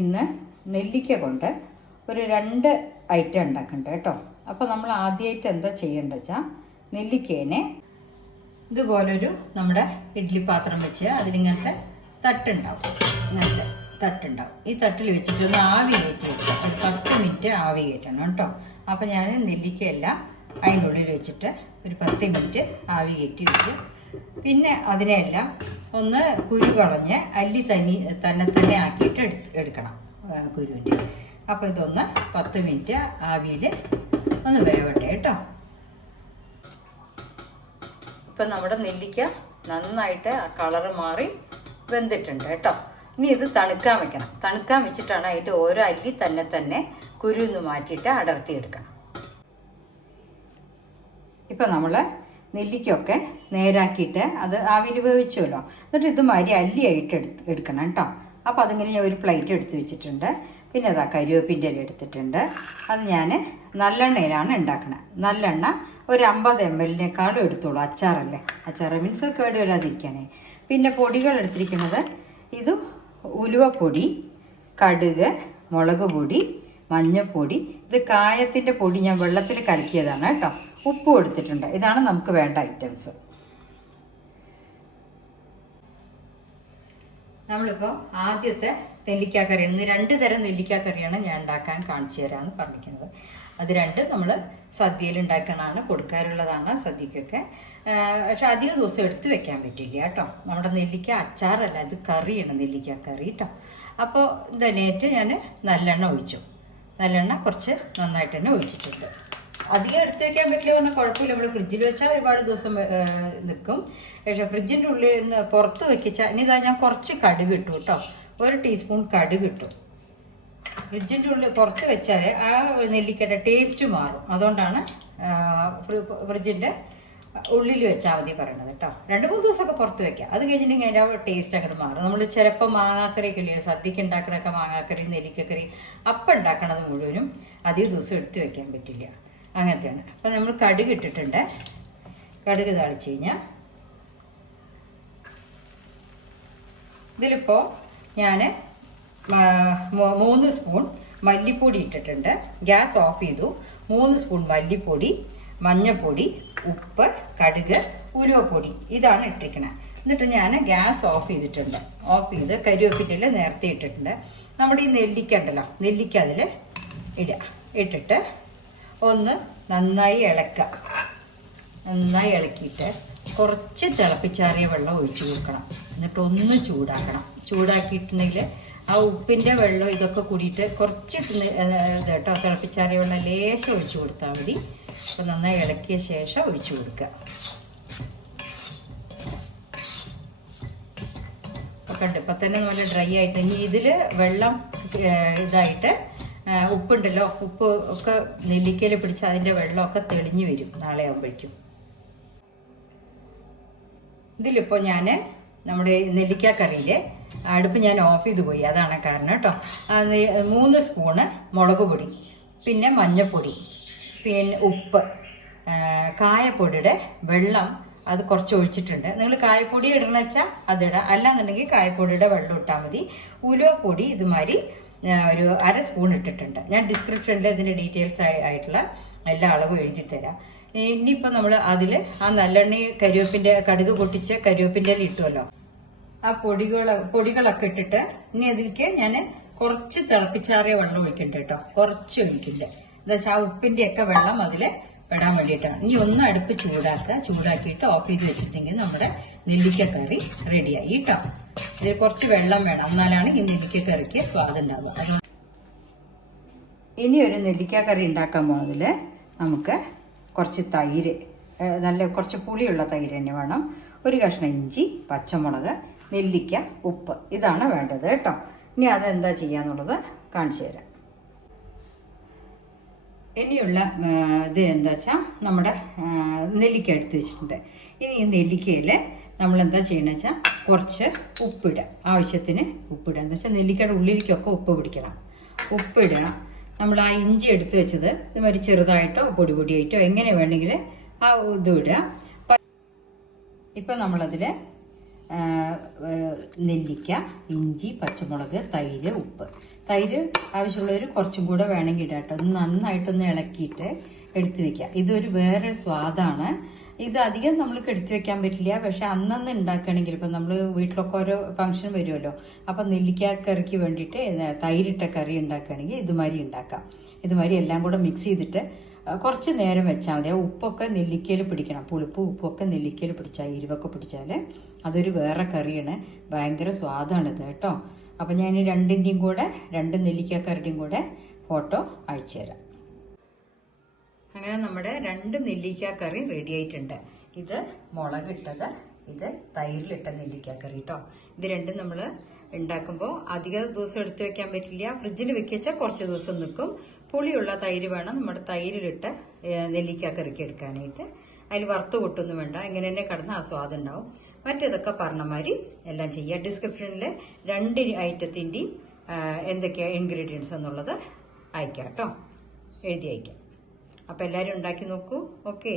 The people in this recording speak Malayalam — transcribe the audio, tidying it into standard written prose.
ഇന്ന് നെല്ലിക്ക കൊണ്ട് ഒരു 2 ഐറ്റം ഉണ്ടാക്കുന്നുണ്ട് കേട്ടോ. അപ്പോൾ നമ്മൾ ആദ്യമായിട്ട് എന്താ ചെയ്യേണ്ടത് വെച്ചാൽ നെല്ലിക്കേനെ ഇതുപോലൊരു നമ്മുടെ ഇഡ്ഡലി പാത്രം വെച്ച് അതിലിങ്ങനത്തെ തട്ടുണ്ടാവും, ഇങ്ങനത്തെ തട്ടുണ്ടാവും. ഈ തട്ടിൽ വെച്ചിട്ട് ഒന്ന് ആവി കയറ്റി വെക്കുക. ഒരു 10 മിനിറ്റ് ആവി കയറ്റണം കേട്ടോ. അപ്പോൾ ഞാൻ നെല്ലിക്കയെല്ലാം അതിൻ്റെ ഉള്ളിൽ വെച്ചിട്ട് ഒരു 10 മിനിറ്റ് ആവി കയറ്റി വെച്ച് പിന്നെ അതിനെല്ലാം ഒന്ന് കുരു കളഞ്ഞ് അല്ലി തന്നെ ആക്കിയിട്ട് എടുക്കണം കുരുവിൻ്റെ. അപ്പോൾ ഇതൊന്ന് 10 മിനിറ്റ് ആവിയിൽ ഒന്ന് വേവട്ടെ കേട്ടോ. ഇപ്പം നമ്മുടെ നെല്ലിക്ക നന്നായിട്ട് ആ കളറ് മാറി വെന്തിട്ടുണ്ട് കേട്ടോ. ഇനി ഇത് തണുക്കാൻ വെക്കണം. തണുക്കാൻ വെച്ചിട്ടാണ് അതിൻ്റെ ഓരോ അല്ലി തന്നെ കുരുന്ന് മാറ്റിയിട്ട് അടർത്തിയെടുക്കണം. ഇപ്പം നമ്മൾ നെല്ലിക്കൊക്കെ നേരാക്കിയിട്ട് അത് ആവിയിൽ വേവിച്ചുമല്ലോ. എന്നിട്ട് ഇതുമാതിരി അല്ലിയായിട്ട് എടുക്കണം കേട്ടോ. അപ്പോൾ അതിങ്ങനെ ഞാൻ ഒരു പ്ലേറ്റ് എടുത്ത് വെച്ചിട്ടുണ്ട്. പിന്നെ അതാ കരിവേപ്പിൻ്റെ ഇല എടുത്തിട്ടുണ്ട്. അത് ഞാൻ നല്ലെണ്ണയിലാണ് ഉണ്ടാക്കുന്നത്. നല്ലെണ്ണ ഒരു 50 ml എടുത്തോളൂ. അച്ചാറല്ലേ, അച്ചാറ് മീൻസ് കേട് വരാതിരിക്കാനേ. പിന്നെ പൊടികൾ എടുത്തിരിക്കുന്നത് ഇത് ഉലുവപ്പൊടി, കടുക്, മുളക് പൊടി, മഞ്ഞൾപ്പൊടി. ഇത് കായത്തിൻ്റെ പൊടി ഞാൻ വെള്ളത്തിൽ കലക്കിയതാണ് കേട്ടോ. ഉപ്പും എടുത്തിട്ടുണ്ട്. ഇതാണ് നമുക്ക് വേണ്ട ഐറ്റംസ്. നമ്മളിപ്പോൾ ആദ്യത്തെ നെല്ലിക്കാക്കറി, ഇന്ന് 2 തരം നെല്ലിക്കാക്കറിയാണ് ഞാൻ ഉണ്ടാക്കാൻ കാണിച്ചു തരാമെന്ന് പറഞ്ഞിരിക്കുന്നത്. അത് 2 നമ്മൾ സദ്യയിൽ ഉണ്ടാക്കണതാണ്, കൊടുക്കാറുള്ളതാണ് സദ്യക്കൊക്കെ. പക്ഷെ അധിക ദിവസം എടുത്ത് വെക്കാൻ പറ്റില്ല കേട്ടോ. നമ്മുടെ നെല്ലിക്ക അച്ചാറല്ല, ഇത് കറിയാണ്, നെല്ലിക്കാക്കറി കേട്ടോ. അപ്പോൾ ഇതിനേറ്റ് ഞാൻ നല്ലെണ്ണ ഒഴിച്ചു. നല്ലെണ്ണ കുറച്ച് നന്നായിട്ട് തന്നെ ഒഴിച്ചിട്ടുണ്ട്. അധികം എടുത്ത് വയ്ക്കാൻ പറ്റില്ല പറഞ്ഞാൽ കുഴപ്പമില്ല. നമ്മൾ ഫ്രിഡ്ജിൽ വെച്ചാൽ ഒരുപാട് ദിവസം നിൽക്കും. പക്ഷേ ഫ്രിഡ്ജിൻ്റെ ഉള്ളിൽ നിന്ന് പുറത്ത് വെക്കിച്ചാൽ ഇനി ഇതാ ഞാൻ കുറച്ച് കടുക് ഇട്ടു കേട്ടോ. 1 ടീസ്പൂൺ കടുക് ഇട്ടു. ഫ്രിഡ്ജിൻ്റെ ഉള്ളിൽ പുറത്ത് വെച്ചാൽ ആ നെല്ലിക്കയുടെ ടേസ്റ്റ് മാറും. അതുകൊണ്ടാണ് ഫ്രിഡ്ജിൻ്റെ ഉള്ളിൽ വെച്ചാൽ മതി പറയണത് കേട്ടോ. 2-3 ദിവസമൊക്കെ പുറത്ത് വെക്കാം. അത് കഴിഞ്ഞിട്ടുണ്ടെങ്കിൽ അതിൻ്റെ ടേസ്റ്റ് അങ്ങോട്ട് മാറും. നമ്മൾ ചിലപ്പോൾ മാങ്ങാക്കറിയൊക്കെ ഇല്ലേ, സദ്യക്ക് ഉണ്ടാക്കണൊക്കെ മാങ്ങാക്കറി, നെല്ലിക്കക്കറി, അപ്പം ഉണ്ടാക്കണത് മുഴുവനും അധികം ദിവസം എടുത്ത് വെക്കാൻ പറ്റില്ല. അങ്ങനത്തെയാണ്. അപ്പോൾ നമ്മൾ കടുക് ഇട്ടിട്ടുണ്ട്. കടുക് താളിച്ച് കഴിഞ്ഞാൽ ഇതിലിപ്പോൾ ഞാൻ 3 സ്പൂൺ മല്ലിപ്പൊടി ഇട്ടിട്ടുണ്ട്. ഗ്യാസ് ഓഫ് ചെയ്തു. 3 സ്പൂൺ മല്ലിപ്പൊടി, മഞ്ഞൾപ്പൊടി, ഉപ്പ്, കടുക്, ഉലുവപ്പൊടി ഇതാണ് ഇട്ടിരിക്കുന്നത്. എന്നിട്ട് ഞാൻ ഗ്യാസ് ഓഫ് ചെയ്തിട്ടുണ്ട്. ഓഫ് ചെയ്ത് കരിവേപ്പിൻ്റെ നേരത്തെ ഇട്ടിട്ടുണ്ട്. നമ്മുടെ ഈ നെല്ലിക്ക ഉണ്ടല്ലോ, നെല്ലിക്ക അതിൽ ഇടുക. ഇട്ടിട്ട് ഒന്ന് നന്നായി ഇളക്കുക. നന്നായി ഇളക്കിയിട്ട് കുറച്ച് തിളപ്പിച്ചാറിയ വെള്ളം ഒഴിച്ചു കൊടുക്കണം. എന്നിട്ട് ഒന്ന് ചൂടാക്കണം. ചൂടാക്കിയിട്ടുണ്ടെങ്കിൽ ആ ഉപ്പിൻ്റെ വെള്ളം ഇതൊക്കെ കൂടിയിട്ട് കുറച്ചിട്ട് കേട്ടോ, തിളപ്പിച്ചാറിയ വെള്ളം ലേശം ഒഴിച്ചു കൊടുത്താൽ മതി. അപ്പോൾ നന്നായി ഇളക്കിയ ശേഷം ഒഴിച്ചു കൊടുക്കുക. ഒക്കെ ഉണ്ട്. ഇപ്പം തന്നെ നല്ല ഡ്രൈ ആയിട്ട് ഇനി ഇതിൽ വെള്ളം ഇതായിട്ട് ഉപ്പുണ്ടല്ലോ, ഉപ്പ് ഒക്കെ നെല്ലിക്കയിൽ പിടിച്ച് അതിൻ്റെ വെള്ളമൊക്കെ തെളിഞ്ഞു വരും നാളെ ആകുമ്പോഴേക്കും. ഇതിലിപ്പോൾ ഞാൻ നമ്മുടെ നെല്ലിക്കാക്കറിയിൽ അടുപ്പ് ഞാൻ ഓഫ് ചെയ്ത് പോയി, അതാണ് കാരണം കേട്ടോ. 3 സ്പൂണ് മുളക് പൊടി, പിന്നെ മഞ്ഞൾപ്പൊടി, പിന്നെ ഉപ്പ്, കായപ്പൊടിയുടെ വെള്ളം അത് കുറച്ച് ഒഴിച്ചിട്ടുണ്ട്. നിങ്ങൾ കായപ്പൊടി ഇടണമെന്ന് വെച്ചാൽ അതിടാം, അല്ലാന്നുണ്ടെങ്കിൽ കായപ്പൊടിയുടെ വെള്ളം ഇട്ടാൽ മതി. ഉലുവപ്പൊടി ഇതുമാതിരി ഒരു 1/2 സ്പൂൺ ഇട്ടിട്ടുണ്ട്. ഞാൻ ഡിസ്ക്രിപ്ഷനിൽ ഇതിൻ്റെ ഡീറ്റെയിൽസ് ആയിട്ടുള്ള എല്ലാ അളവും എഴുതി തരാം. ഇനിയിപ്പോൾ നമ്മൾ അതിൽ ആ നല്ലെണ്ണ കരിവേപ്പിൻ്റെ കടുക് പൊട്ടിച്ച് കരിവേപ്പിൻ്റെ ഇട്ടുമല്ലോ, ആ പൊടികളൊക്കെ ഇട്ടിട്ട് ഇനി അതിലേക്ക് ഞാൻ കുറച്ച് തിളപ്പിച്ചാറിയ വെള്ളം ഒഴിക്കുന്നുണ്ട് കേട്ടോ. കുറച്ച് ഒഴിക്കില്ല, എന്താ വെച്ചാൽ ആ ഉപ്പിൻ്റെയൊക്കെ വെള്ളം അതിൽ പെടാൻ വേണ്ടിയിട്ടാണ്. ഇനി ഒന്ന് അടുപ്പ് ചൂടാക്കുക. ചൂടാക്കിയിട്ട് ഓഫ് ചെയ്ത് വെച്ചിട്ടുണ്ടെങ്കിൽ നമ്മുടെ നെല്ലിക്കക്കറി റെഡിയായി കേട്ടോ. ഇതിൽ കുറച്ച് വെള്ളം വേണം, എന്നാലാണ് ഈ നെല്ലിക്കക്കറിക്ക് സ്വാദ് ഉണ്ടാവുക. ഇനി ഒരു നെല്ലിക്കക്കറി ഉണ്ടാക്കാൻ പോകുന്നതിൽ നമുക്ക് കുറച്ച് തൈര്, നല്ല കുറച്ച് പുളിയുള്ള തൈര് തന്നെ വേണം. 1 കഷ്ണം ഇഞ്ചി, പച്ചമുളക്, നെല്ലിക്ക, ഉപ്പ്, ഇതാണ് വേണ്ടത് കേട്ടോ. ഇനി അതെന്താ ചെയ്യാന്നുള്ളത് കാണിച്ചു തരാം. ഇനിയുള്ള ഇത് എന്താ വെച്ചാൽ നമ്മുടെ നെല്ലിക്ക എടുത്ത് വെച്ചിട്ടുണ്ട്. ഇനി ഈ നെല്ലിക്കയിൽ നമ്മളെന്താ ചെയ്യണമെന്ന് വെച്ചാൽ കുറച്ച് ഉപ്പിടുക. ആവശ്യത്തിന് ഉപ്പിടുക. എന്താ വെച്ചാൽ നെല്ലിക്കയുടെ ഉള്ളിലേക്കൊക്കെ ഉപ്പ് പിടിക്കണം. ഉപ്പിടുക. നമ്മൾ ആ ഇഞ്ചി എടുത്ത് വെച്ചത് ഇതുമാതിരി ചെറുതായിട്ടോ പൊടിയായിട്ടോ എങ്ങനെ വേണമെങ്കിൽ ആ ഇത് ഇടുക. ഇപ്പം നമ്മളതിൽ നെല്ലിക്ക, ഇഞ്ചി, പച്ചമുളക്, തൈര്, ഉപ്പ്. തൈര് ആവശ്യമുള്ളവർ കുറച്ചും കൂടെ വേണമെങ്കിൽ ഇടാം കേട്ടോ. ഒന്ന് നന്നായിട്ടൊന്ന് ഇളക്കിയിട്ട് എടുത്തു വെക്കുക. ഇതൊരു വേറെ സ്വാദാണ്. ഇത് അധികം നമ്മൾക്ക് എടുത്തു വെക്കാൻ പറ്റില്ല. പക്ഷെ അന്നന്ന് ഉണ്ടാക്കുകയാണെങ്കിൽ ഇപ്പം നമ്മൾ വീട്ടിലൊക്കെ ഓരോ ഫംഗ്ഷൻ വരുമല്ലോ, അപ്പം നെല്ലിക്കക്കറിക്ക് വേണ്ടിയിട്ട് തൈരിട്ട കറി ഉണ്ടാക്കുകയാണെങ്കിൽ ഇതുമാതിരി ഉണ്ടാക്കാം. ഇതുമാതിരി എല്ലാം കൂടെ മിക്സ് ചെയ്തിട്ട് കുറച്ച് നേരം വെച്ചാൽ മതി. ഉപ്പൊക്കെ നെല്ലിക്കയിൽ പിടിക്കണം. പുളിപ്പ് ഉപ്പൊക്കെ നെല്ലിക്കയിൽ പിടിച്ചാൽ, എരിവൊക്കെ പിടിച്ചാൽ അതൊരു വേറെ കറിയാണ്. ഭയങ്കര സ്വാദാണിത് കേട്ടോ. അപ്പം ഞാൻ രണ്ടിൻ്റെയും കൂടെ, 2 നെല്ലിക്കക്കറിയുടെയും കൂടെ ഫോട്ടോ അയച്ചു തരാം. അങ്ങനെ നമ്മുടെ 2 നെല്ലിക്കക്കറി റെഡി ആയിട്ടുണ്ട്. ഇത് മുളകിട്ടത്, ഇത് തൈരിലിട്ട നെല്ലിക്കക്കറി കേട്ടോ. ഇത് രണ്ടും നമ്മൾ ഉണ്ടാക്കുമ്പോൾ അധിക ദിവസം എടുത്തു വെക്കാൻ പറ്റില്ല. ഫ്രിഡ്ജിൽ വെച്ചാൽ കുറച്ച് ദിവസം നിൽക്കും. പുളിയുള്ള തൈര് വേണം നമ്മുടെ തൈരിലിട്ട് നെല്ലിക്കക്കറിക്ക് എടുക്കാനായിട്ട്. അതിൽ വറുത്ത് കൊട്ടൊന്നും വേണ്ട, ഇങ്ങനെ തന്നെ കിടന്ന് ആ സ്വാദ് ഉണ്ടാവും. മറ്റേതൊക്കെ പറഞ്ഞ മാതിരി എല്ലാം ചെയ്യുക. ഡിസ്ക്രിപ്ഷനിൽ 2 ഐറ്റത്തിൻ്റെയും എന്തൊക്കെയാണ് ഇൻഗ്രീഡിയൻസ് എന്നുള്ളത് അയക്കാം കേട്ടോ, എഴുതി അയക്കാം. അപ്പോൾ എല്ലാവരും ഉണ്ടാക്കി നോക്കൂ. ഓക്കെ.